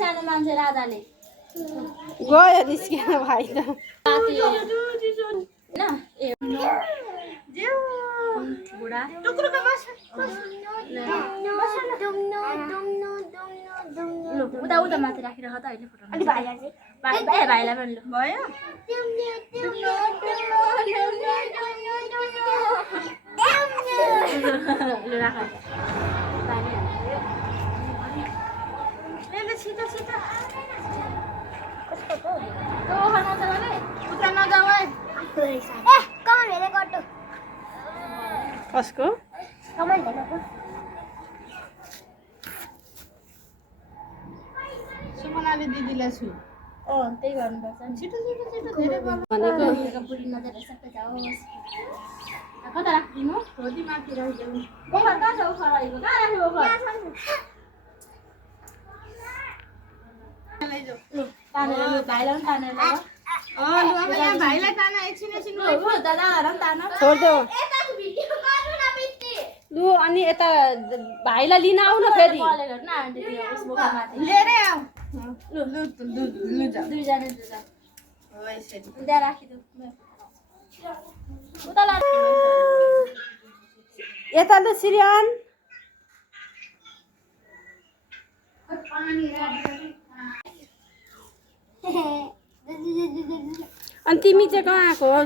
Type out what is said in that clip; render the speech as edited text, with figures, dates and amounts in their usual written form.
सानो मान्छे राजाले गयो निस्केन भाइ त बुढा उता उता माथि राखेर त अहिले फुटाउनु भाइलाई पनि लु भयो लु राख छिटो छिटो कसको सुमनाले दिदीलाई छु त्यही गर्नुपर्छ छिटो छिटो छिटो धेरै भनेको बुढी मजाले सबै जाओस् कता राखिदिनु छोरी माथि राखिदेऊ ओखर कहाँ छ ओखर रहेको कहाँ राख्यो ओखर लु तानेर लु भाइलाई पनि तानेर लग लु अब यहाँ भाइलाई ताना एकछिन एकछिन लु दादाहरूलाई पनि तान छोडिदेऊ लु अनि यता भाइलाई लिन आऊ न फेरि कलेर न आन्टी उसको माथि लिएरै आऊ लु लु लु लु जा दुईजना हो यसरी त्यहाँ राखिदेऊ उता ला यता लु सिरियन अनि तिमी चाहिँ कहाँ आएको हौ